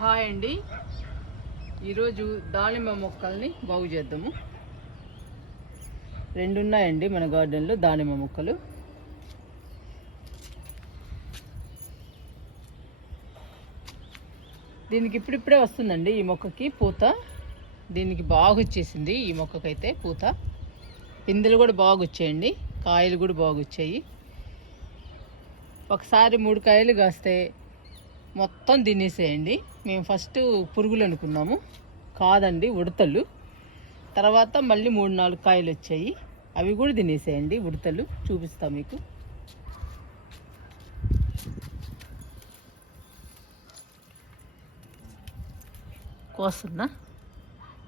Hi అండి. ఈరోజు దానిమ్మ మొక్కల్ని బాగు చేద్దాము. రెండు ఉన్నాయండి మన గార్డెన్లో దానిమ్మ మొక్కలు. దీనికి ఇప్పుడిప్పుడే వస్తుందండి ఈ మొక్కకి పూత. దీనికి బాగా వచ్చేసింది ఈ మొక్కకైతే పూత. పిందెలు కూడా బాగా వచ్చాయండి, కాయలు కూడా బాగా వచ్చాయి. ఒకసారి 3 కాయలు కాస్తే మొత్తం తినేసేయండి. మేము ఫస్ట్ పురుగులు అనుకున్నాము, కాదండి ఉడతలు. తర్వాత మళ్ళీ 3-4 కాయలు వచ్చాయి, అవి కూడా తినేసేయండి ఉడతలు. చూపిస్తా మీకు. కోస్తున్నా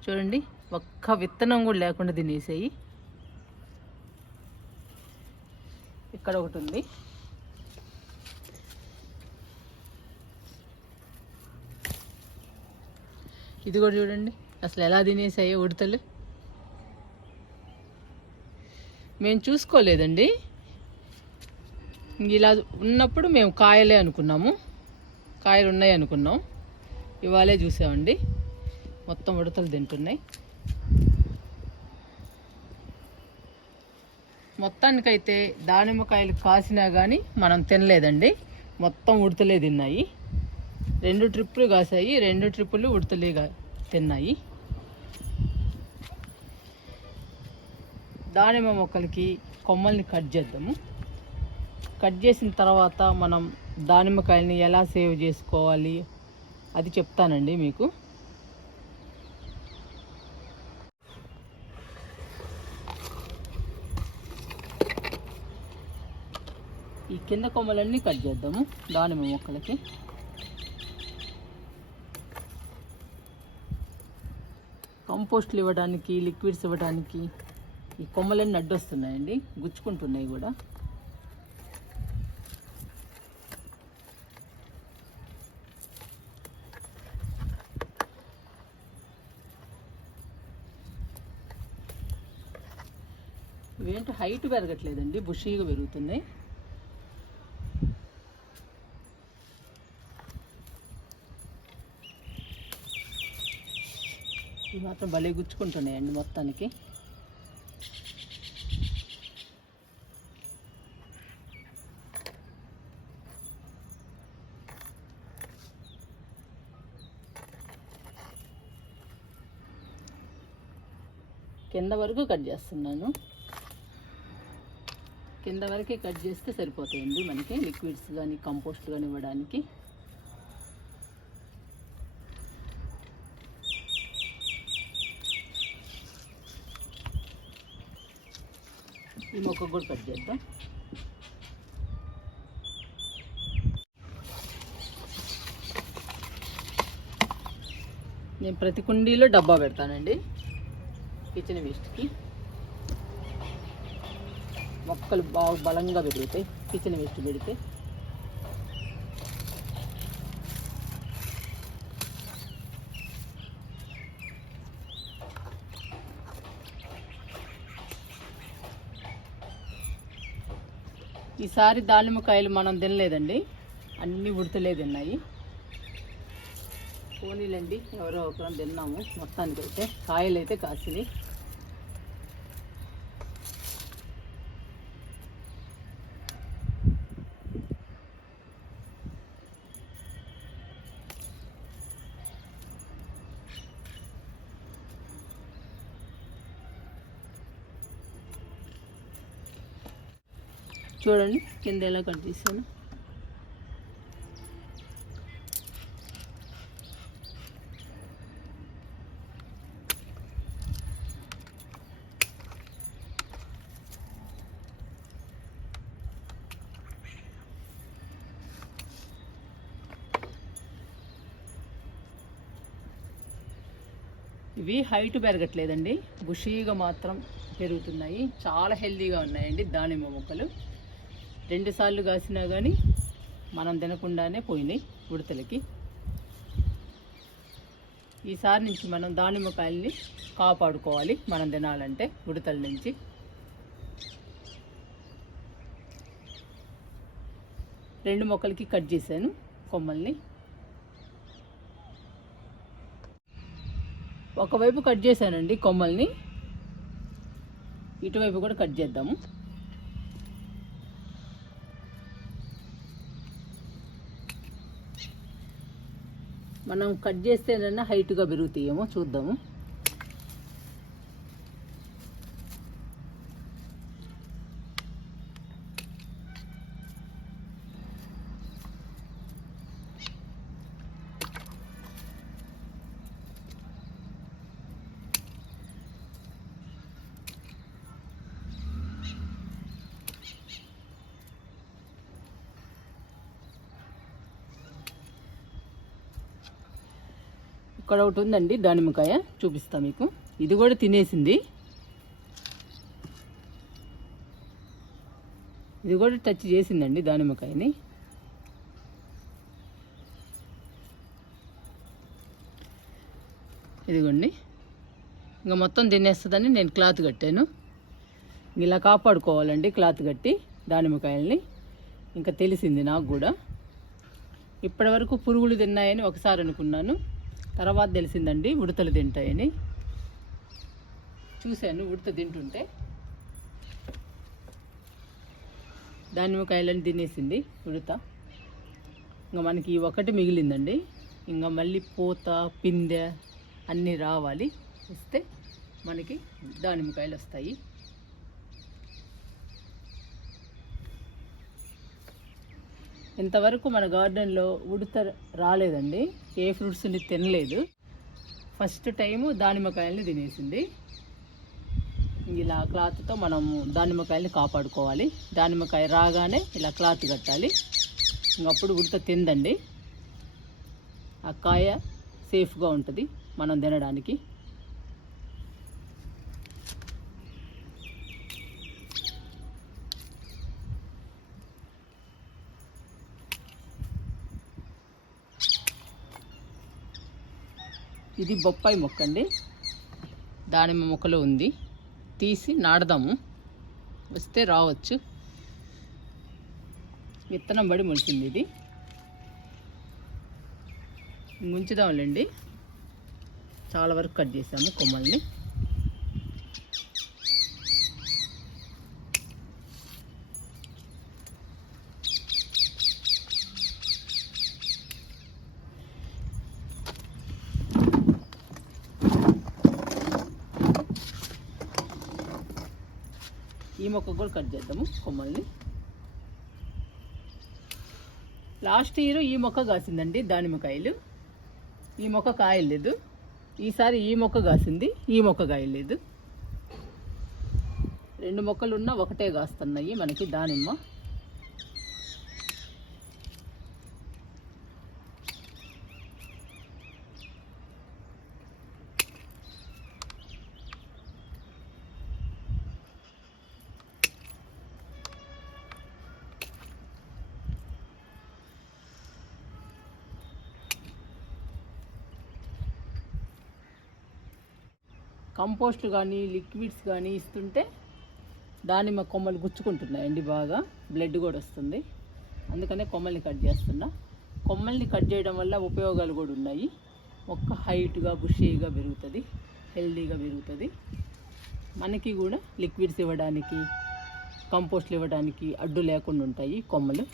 చూడండి, ఒక్క విత్తనం కూడా లేకుండా తినేసేయి. ఇక్కడ ఒకటి ఉంది. ఇది కూడా చూడండి అసలు ఎలా తినేసాయో ఉడతలు. మేము చూసుకోలేదండి, ఇలా ఉన్నప్పుడు మేము కాయలే అనుకున్నాము, కాయలు ఉన్నాయి అనుకున్నాం. ఇవాళే చూసామండి మొత్తం ఉడతలు తింటున్నాయి. మొత్తానికైతే దానిమ్మకాయలు కాసినా కానీ మనం తినలేదండి, మొత్తం ఉడతలే తిన్నాయి. 2 ట్రిప్పులు కాసాయి, 2 ట్రిప్పులు ఉడతలేగా తిన్నాయి. దానిమ్మ మొక్కలకి కొమ్మల్ని కట్ చేద్దాము. కట్ చేసిన తర్వాత మనం దానిమ్మకాయలని ఎలా సేవ్ చేసుకోవాలి అది చెప్తానండి మీకు. ఈ కింద కొమ్మలన్నీ కట్ చేద్దాము దానిమ్మ మొక్కలకి. కంపోస్ట్లు ఇవ్వడానికి, లిక్విడ్స్ ఇవ్వడానికి ఈ కొమ్మలన్నీ అడ్డొస్తున్నాయండి, గుచ్చుకుంటున్నాయి కూడా. ఇవేంటి హైట్ పెరగట్లేదండి, బుషీగా పెరుగుతున్నాయి. ఇవి మాత్రం భలే గుచ్చుకుంటున్నాయండి మొత్తానికి. కింద వరకు కట్ చేస్తున్నాను. కింద వరకే కట్ చేస్తే సరిపోతాయండి మనకి లిక్విడ్స్ కానీ కంపోస్ట్ కానీ ఇవ్వడానికి. ఈ మొక్క కూడా కట్ చేద్దాం. నేను ప్రతి కుండీలో డబ్బా పెడతానండి కిచెన్ వేస్ట్కి. మొక్కలు బాగా బలంగా పెరుగుతాయి కిచెన్ వేస్ట్ పెడితే. ఈసారి దానిమ్మకాయలు మనం తినలేదండి, అన్నీ ఉడతలే తిన్నాయి. పోనీలండి, ఎవరో ఒకరం తిన్నాము. మొత్తానికైతే కాయలు అయితే కాసినాయి. చూడండి కింద ఎలా కట్ చేశాను. ఇవి హైట్ పెరగట్లేదండి, బుషీగా మాత్రం పెరుగుతున్నాయి. చాలా హెల్తీగా ఉన్నాయండి దానిమ్మ మొక్కలు. 2 సార్లు కాసినా కానీ మనం తినకుండానే పోయినాయి ఉడతలకి. ఈసారి నుంచి మనం దానిమ్మకాయల్ని కాపాడుకోవాలి మనం తినాలంటే ఉడతల నుంచి. రెండు మొక్కలకి కట్ చేశాను కొమ్మల్ని. ఒకవైపు కట్ చేశానండి కొమ్మల్ని, ఇటువైపు కూడా కట్ చేద్దాము. మనం కట్ చేస్తేనన్నా హైట్గా పెరుగుతాయేమో చూద్దాము. ఇక్కడ ఒకటి ఉందండి దానిమ్మకాయ, చూపిస్తా మీకు. ఇది కూడా తినేసింది, ఇది కూడా టచ్ చేసిందండి దానిమ్మకాయని. ఇదిగోండి, ఇంకా మొత్తం తినేస్తుందని నేను క్లాత్ కట్టాను. ఇలా కాపాడుకోవాలండి క్లాత్ కట్టి దానిమ్మకాయల్ని. ఇంకా తెలిసింది నాకు కూడా. ఇప్పటివరకు పురుగులు తిన్నాయని ఒకసారి అనుకున్నాను, తర్వాత తెలిసిందండి ఉడతలు తింటాయని. చూశాను ఉడత తింటుంటే, దానిమ్మకాయలని తినేసింది ఉడత. ఇంకా మనకి ఈ ఒకటి మిగిలిందండి. ఇంకా మళ్ళీ పూత పిందె అన్నీ రావాలి, వస్తే మనకి దానిమ్మకాయలు వస్తాయి. ఇంతవరకు మన గార్డెన్లో ఉడత రాలేదండి, ఏ ఫ్రూట్స్ని తినలేదు. ఫస్ట్ టైము దానిమ్మకాయలని తినేసింది. ఇలా క్లాత్తో మనము దానిమ్మకాయలని కాపాడుకోవాలి. దానిమ్మకాయ రాగానే ఇలా క్లాత్ కట్టాలి, ఇంకప్పుడు ఉడత తిందండి. ఆ కాయ సేఫ్గా ఉంటుంది మనం తినడానికి. ఇది బొప్పాయి మొక్క అండి, దానిమ్మ మొక్కలో ఉంది. తీసి నాడదాము, వస్తే రావచ్చు. విత్తనం పడి మొలిచింది ఇది. ఉంచుదాంలేండి, చాలా వరకు కట్ చేసాము కొమ్మల్ని. ఈ మొక్క కూడా కట్ చేద్దాము కొమ్మల్ని. లాస్ట్ ఇయర్ ఈ మొక్క కాసిందండి దానిమ్మకాయలు. ఈ మొక్క కాయలేదు. ఈసారి ఈ మొక్క కాసింది, ఈ మొక్క కాయలేదు. 2 మొక్కలు ఉన్నా ఒకటే కాస్తున్నాయి మనకి దానిమ్మ. కంపోస్ట్ కానీ లిక్విడ్స్ కానీ ఇస్తుంటే దానిమ్మ కొమ్మలు గుచ్చుకుంటున్నాయండి, బాగా బ్లడ్ కూడా వస్తుంది. అందుకనే కొమ్మల్ని కట్ చేస్తున్నా. కొమ్మల్ని కట్ చేయడం వల్ల ఉపయోగాలు కూడా ఉన్నాయి. మొక్క హైట్గా బుషీగా పెరుగుతుంది, హెల్దీగా పెరుగుతుంది. మనకి కూడా లిక్విడ్స్ ఇవ్వడానికి, కంపోస్ట్లు ఇవ్వడానికి అడ్డు లేకుండా ఉంటాయి కొమ్మలు.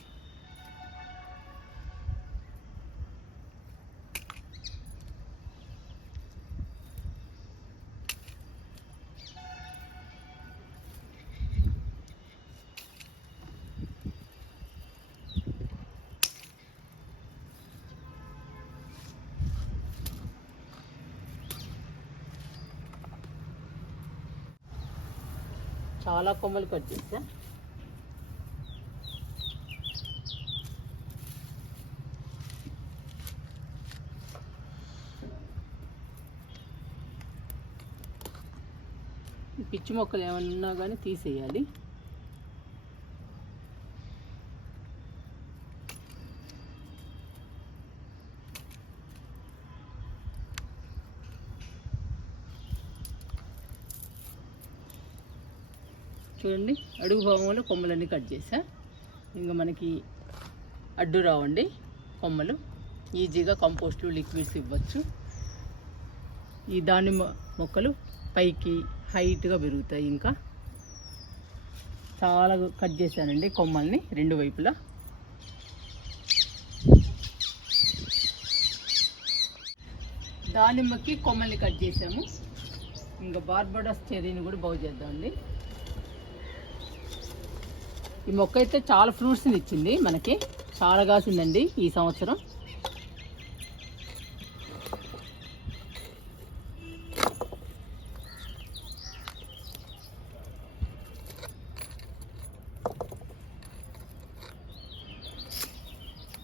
చాలా కొమ్మలు కట్ చేసా. పిచ్చి మొక్కలు ఏమన్నా ఉన్నా కానీ తీసేయాలి. చూడండి, అడుగు భాగంలో కొమ్మలన్నీ కట్ చేసా. ఇంకా మనకి అడ్డు రావండి కొమ్మలు. ఈజీగా కంపోస్టు లిక్విడ్స్ ఇవ్వచ్చు. ఈ దానిమ్మ మొక్కలు పైకి హైట్గా పెరుగుతాయి. ఇంకా చాలా కట్ చేశానండి కొమ్మల్ని రెండు వైపులా. దానిమ్మకి కొమ్మల్ని కట్ చేసాము. ఇంకా బార్బడోస్ చెర్రీని కూడా బాగు చేద్దామండి. ఈ మొక్క అయితే చాలా ఫ్రూట్స్ని ఇచ్చింది, మనకి చాలా కాసిందండి ఈ సంవత్సరం.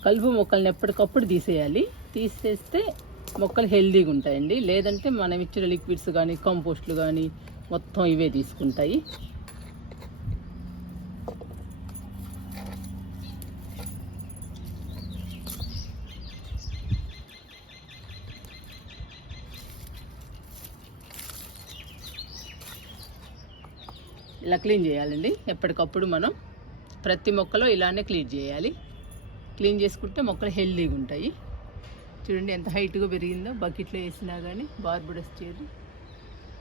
కలుపు మొక్కల్ని ఎప్పటికప్పుడు తీసేయాలి. తీసేస్తే మొక్కలు హెల్దీగా ఉంటాయండి. లేదంటే మనం ఇచ్చిన లిక్విడ్స్ కానీ కంపోస్ట్లు కానీ మొత్తం ఇవే తీసుకుంటాయి. ఇలా క్లీన్ చేయాలండి ఎప్పటికప్పుడు. మనం ప్రతి మొక్కలో ఇలానే క్లీన్ చేయాలి. క్లీన్ చేసుకుంటే మొక్కలు హెల్దీగా ఉంటాయి. చూడండి ఎంత హైట్గా పెరిగిందో, బకెట్లో వేసినా కానీ. బార్బడోస్ చెర్రీ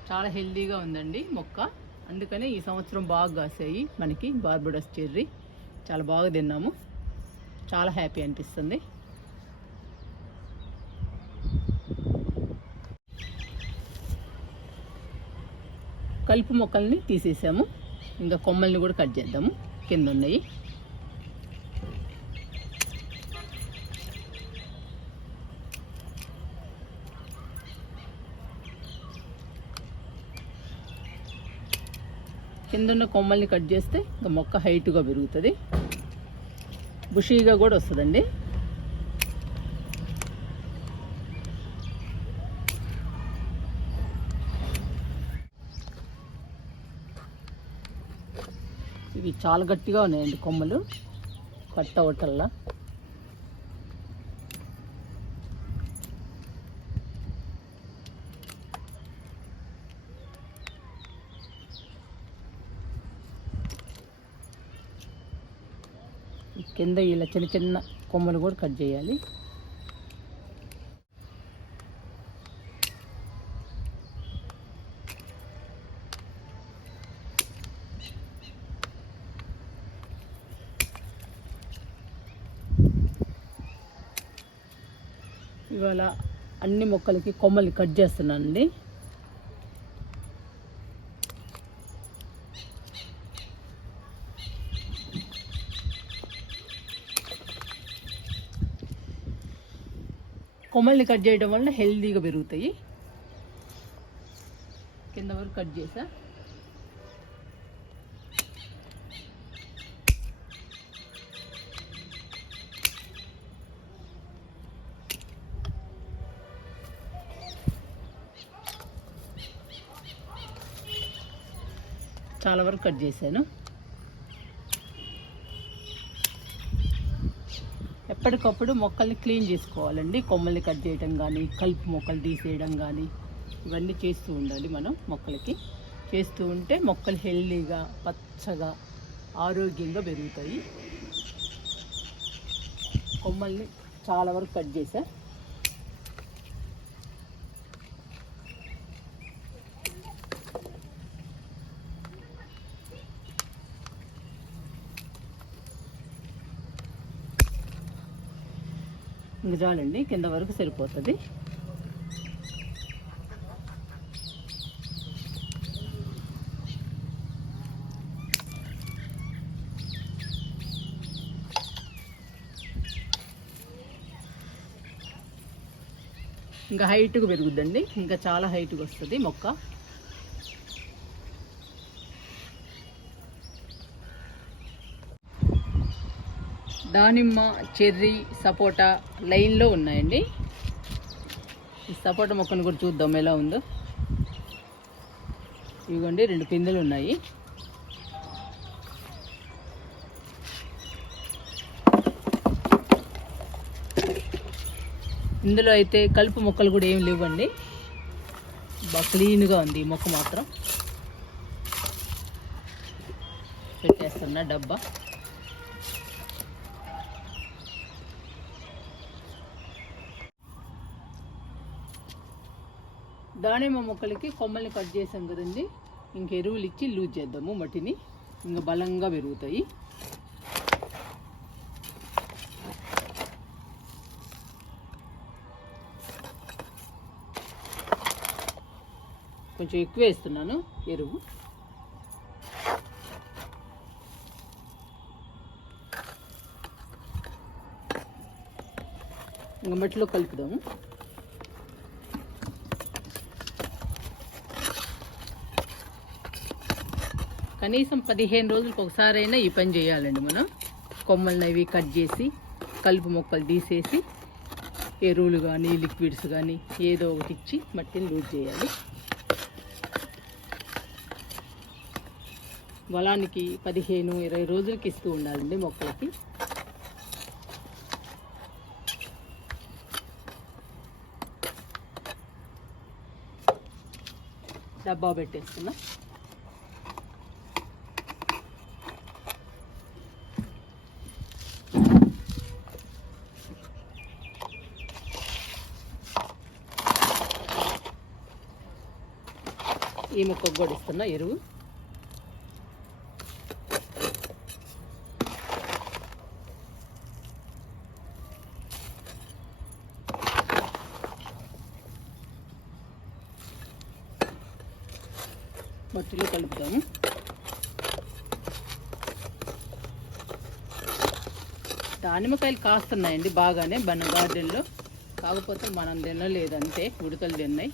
చాలా హెల్దీగా ఉందండి మొక్క. అందుకనే ఈ సంవత్సరం బాగా కాసాయి మనకి బార్బడోస్ చెర్రీ. చాలా బాగా తిన్నాము, చాలా హ్యాపీ అనిపిస్తుంది. కలుపు మొక్కల్ని తీసేసాము. ఇంకా కొమ్మల్ని కూడా కట్ చేద్దాము, కింద ఉన్నాయి. కింద ఉన్న కొమ్మల్ని కట్ చేస్తే ఇంకా మొక్క హైట్గా పెరుగుతుంది, బుషీగా కూడా వస్తుందండి. ఇవి చాలా గట్టిగా ఉన్నాయండి కొమ్మలు, కట్ట ఒట్టల్లా. కింద ఇలా చిన్న చిన్న కొమ్మలు కూడా కట్ చేయాలి. ఇవాళ అన్ని మొక్కలకి కొమ్మల్ని కట్ చేస్తున్నానండి. కొమ్మల్ని కట్ చేయడం వల్ల హెల్దీగా పెరుగుతాయి. కింద వరకు కట్ చేసా. చాలా వరకు కట్ చేశాను. ఎప్పటికప్పుడు మొక్కల్ని క్లీన్ చేసుకోవాలండి. కొమ్మల్ని కట్ చేయడం కానీ, కలుపు మొక్కలు తీసేయడం కానీ ఇవన్నీ చేస్తూ ఉండాలి మనం. మొక్కలకి చేస్తూ ఉంటే మొక్కలు హెల్దీగా, పచ్చగా, ఆరోగ్యంగా పెరుగుతాయి. కొమ్మల్ని చాలా వరకు కట్ చేశా. ఇంక చాలండి, కింద వరకు సరిపోతుంది. ఇంకా హైట్గా పెరుగుద్దండి, ఇంకా చాలా హైట్గా వస్తుంది మొక్క. దానిమ్మ, చెర్రీ, సపోటా లైన్లో ఉన్నాయండి. ఈ సపోటా మొక్కను కూడా చూద్దాం ఎలా ఉందో. ఇదిగోండి 2 పిందెలు ఉన్నాయి. ఇందులో అయితే కలుపు మొక్కలు కూడా ఏమి లేవండి, బాగా క్లీన్గా ఉంది ఈ మొక్క మాత్రం. పెట్టేస్తున్నా డబ్బా. దానిమ్మ మొక్కలకి కొమ్మల్ని కట్ చేసాం కదండి, ఇంక ఎరువులు ఇచ్చి లూజ్ చేద్దాము మట్టిని, ఇంకా బలంగా పెరుగుతాయి. కొంచెం ఎక్కువ వేస్తున్నాను ఎరువు. ఇంకా మట్టిలో కలుపుదాము. కనీసం 15 రోజులకు ఒకసారైనా ఈ పని చేయాలండి మనం. కొమ్మల్ని అవి కట్ చేసి కలుపు మొక్కలు తీసేసి ఎరువులు కానీ లిక్విడ్స్ కానీ ఏదో ఒకటి ఇచ్చి మట్టిని లూజ్ చేయాలి. బలానికి 15-20 రోజులకి ఇస్తూ ఉండాలండి మొక్కలకి. డబ్బా పెట్టేస్తున్నా. ఈ మొక్కకు కూడా ఇస్తున్నా ఎరువు. మట్టిలో కలుపుతాము. దానిమ్మకాయలు కాస్తున్నాయండి బాగానే మన గార్డెన్లో, కాకపోతే మనం తినలేదు అంతే. ఉడతలు తిన్నాయి.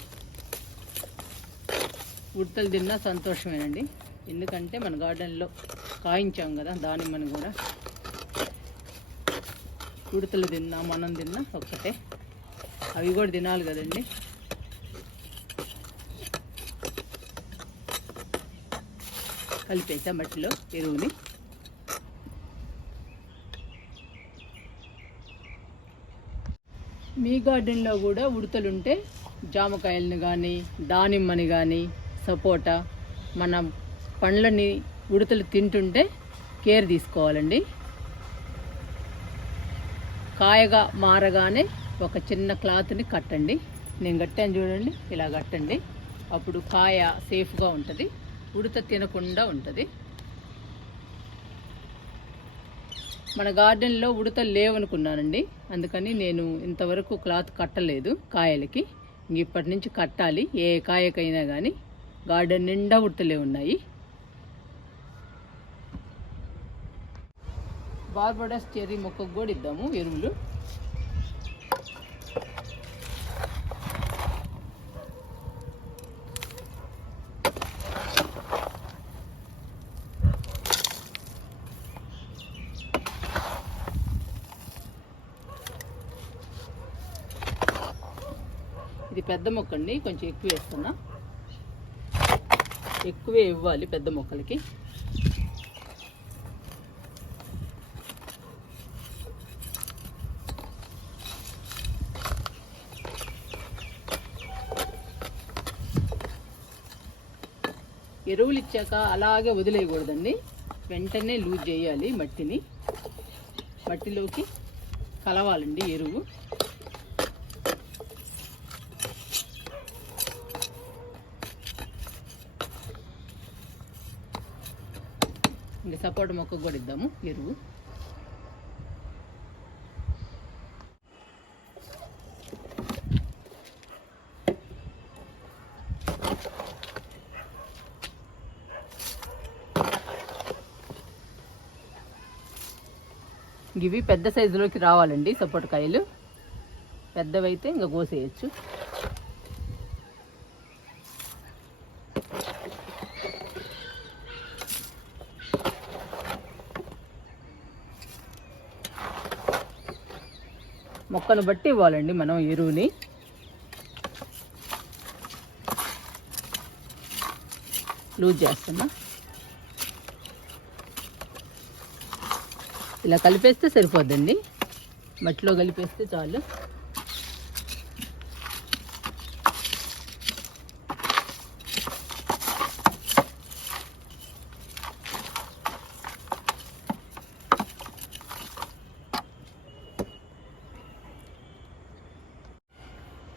ఉడతలు తిన్నా సంతోషమేనండి, ఎందుకంటే మన గార్డెన్లో కాయించాం కదా దానిమ్మని కూడా. ఉడతలు తిన్నా మనం తిన్నా ఒక్కటే, అవి కూడా తినాలి కదండి. కలిపేసా మట్టిలో ఎరువుని. మీ గార్డెన్లో కూడా ఉడతలుంటే జామకాయలని కానీ దానిమ్మని కానీ సపోటా మన పండ్లని ఉడతలు తింటుంటే కేర్ తీసుకోవాలండి. కాయగా మారగానే ఒక చిన్న క్లాత్ని కట్టండి. నేను కట్టాను చూడండి, ఇలా కట్టండి. అప్పుడు కాయ సేఫ్గా ఉంటుంది, ఉడత తినకుండా ఉంటుంది. మన గార్డెన్లో ఉడతలు లేవనుకున్నానండి, అందుకని నేను ఇంతవరకు క్లాత్ కట్టలేదు కాయలకి. ఇప్పటి నుంచి కట్టాలి. ఏ కాయకైనా కానీ గార్డెన్ నిండా ఉడతలే ఉన్నాయి. బార్బడస్ చెర్రీ మొక్కకు కూడా ఇద్దాము ఎరువులు. ఇది పెద్ద మొక్క అండి, కొంచెం ఎక్కువ వేస్తున్నా. ఎక్కువే ఇవ్వాలి పెద్ద మొక్కలకి. ఎరువులు ఇచ్చాక అలాగే వదిలేయకూడదండి, వెంటనే లూజ్ చేయాలి మట్టిని. మట్టిలోకి కలవాలండి ఎరువు. ఇంకా సపోటా మొక్కకు కూడా ఇద్దాము ఎరువు. ఇవి పెద్ద సైజులోకి రావాలండి సపోటకాయలు. పెద్దవైతే ఇంకా కోసేయచ్చు. మొక్కను బట్టి ఇవ్వాలండి మనం ఎరువుని. లూజ్ చేస్తున్నా. ఇలా కలిపేస్తే సరిపోద్దండి, మట్టిలో కలిపేస్తే చాలు.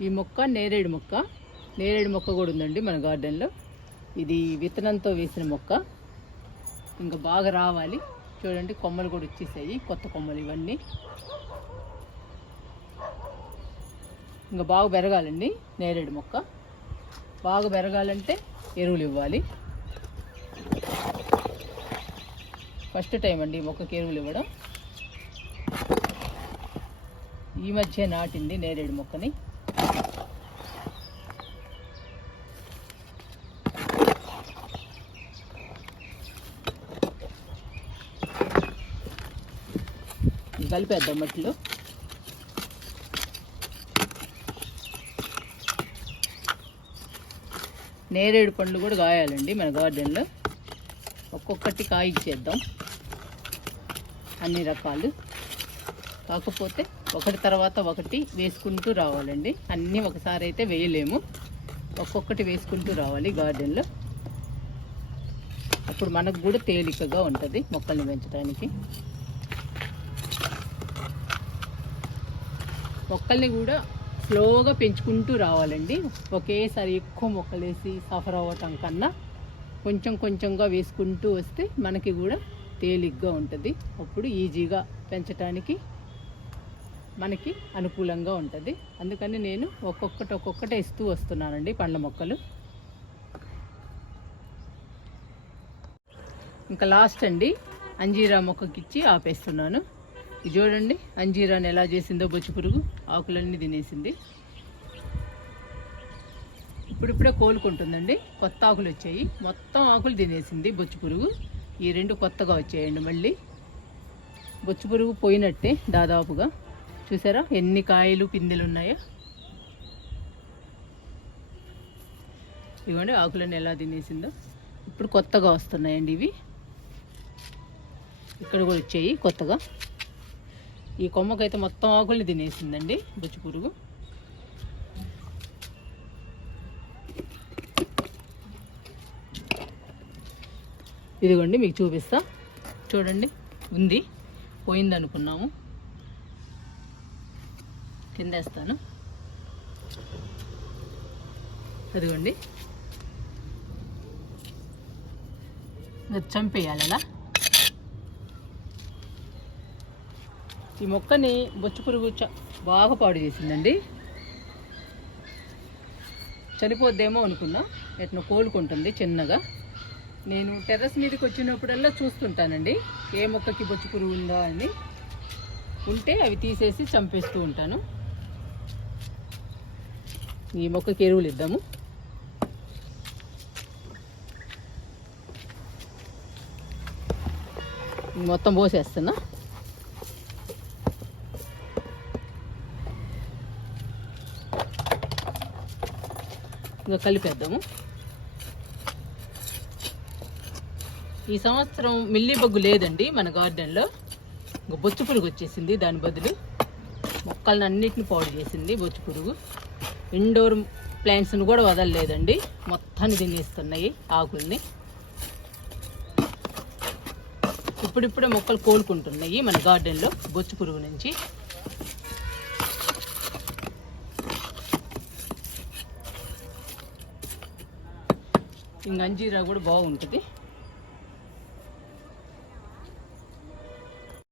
ఈ మొక్క నేరేడు మొక్క, నేరేడు మొక్క కూడా ఉందండి మన గార్డెన్లో. ఇది విత్తనంతో వేసిన మొక్క. ఇంకా బాగా రావాలి. చూడండి కొమ్మలు కూడా వచ్చేసాయి, కొత్త కొమ్మలు ఇవన్నీ. ఇంకా బాగా పెరగాలండి నేరేడు మొక్క. బాగా పెరగాలంటే ఎరువులు ఇవ్వాలి. ఫస్ట్ టైం అండి ఈ మొక్కకి ఎరువులు ఇవ్వడం. ఈ మధ్య నాటింది నేరేడు మొక్కని. కలిపేద్దాం మట్టిలో. నేరేడు పండ్లు కూడా కాయాలండి మన గార్డెన్లో. ఒక్కొక్కటి కాయ ఇచ్చేద్దాం, అన్ని రకాలు. కాకపోతే ఒకటి తర్వాత ఒకటి వేసుకుంటూ రావాలండి. అన్నీ ఒకసారి అయితే వేయలేము, ఒక్కొక్కటి వేసుకుంటూ రావాలి గార్డెన్లో. అప్పుడు మనకు కూడా తేలికగా ఉంటుంది మొక్కల్ని పెంచడానికి. మొక్కల్ని కూడా స్లోగా పెంచుకుంటూ రావాలండి. ఒకేసారి ఎక్కువ మొక్కలు వేసి సఫర్ అవ్వటం కన్నా కొంచెం కొంచెంగా వేసుకుంటూ వస్తే మనకి కూడా తేలిగ్గా ఉంటుంది. అప్పుడు ఈజీగా పెంచడానికి మనకి అనుకూలంగా ఉంటుంది. అందుకని నేను ఒక్కొక్కటి ఇస్తూ వస్తున్నానండి పండ్ల మొక్కలు. ఇంకా లాస్ట్ అండి అంజీరా మొక్కకి ఇచ్చి ఆపేస్తున్నాను. ఇది చూడండి అంజీరాని ఎలా చేసిందో బొచ్చు పురుగు. ఆకులన్నీ తినేసింది. ఇప్పుడిప్పుడే కోలుకుంటుందండి. కొత్త ఆకులు వచ్చాయి, మొత్తం ఆకులు తినేసింది బొచ్చు పురుగు. ఈ రెండు కొత్తగా వచ్చాయండి మళ్ళీ. బొచ్చు పురుగు పోయినట్టే దాదాపుగా. చూసారా ఎన్ని కాయలు పిందెలు ఉన్నాయో. ఇవ్వండి ఆకులన్నీ ఎలా తినేసిందో. ఇప్పుడు కొత్తగా వస్తున్నాయండి ఇవి. ఇక్కడ కూడా వచ్చాయి కొత్తగా. ఈ కొమ్మకైతే మొత్తం ఆకుల్ని తినేసిందండి బొచ్చు పురుగు. ఇదిగోండి మీకు చూపిస్తా. చూడండి ఉంది, పోయింది అనుకున్నాము. కిందేస్తాను. అదిగోండి చంపేయాలి అలా. ఈ మొక్కని బొచ్చు పురుగు బాగా పాడు చేసిందండి. చనిపోద్దేమో అనుకున్నా, ఎట్లా కోలుకుంటుంది చిన్నగా. నేను టెర్రస్ మీదకి వచ్చినప్పుడల్లా చూస్తుంటానండి ఏ మొక్కకి బొచ్చు పురుగు ఉందా అని. ఉంటే అవి తీసేసి చంపేస్తూ ఉంటాను. ఈ మొక్కకి ఎరువులు ఇద్దాము. మొత్తం పోసేస్తున్నా. ఇంకా కలిపేద్దాము. ఈ సంవత్సరం మిల్లీ బగ్గు లేదండి మన గార్డెన్లో. ఇంకా బొచ్చు పురుగు వచ్చేసింది. దాని బదులు మొక్కలను అన్నిటిని పాడు చేసింది బొచ్చు పురుగు. ఇండోర్ ప్లాంట్స్ని కూడా వదలలేదండి, మొత్తాన్ని తినేస్తున్నాయి ఆకుల్ని. ఇప్పుడిప్పుడే మొక్కలు కోలుకుంటున్నాయి మన గార్డెన్లో బొచ్చు పురుగు నుంచి. ఇంకా అంజీరా కూడా బాగుంటుంది.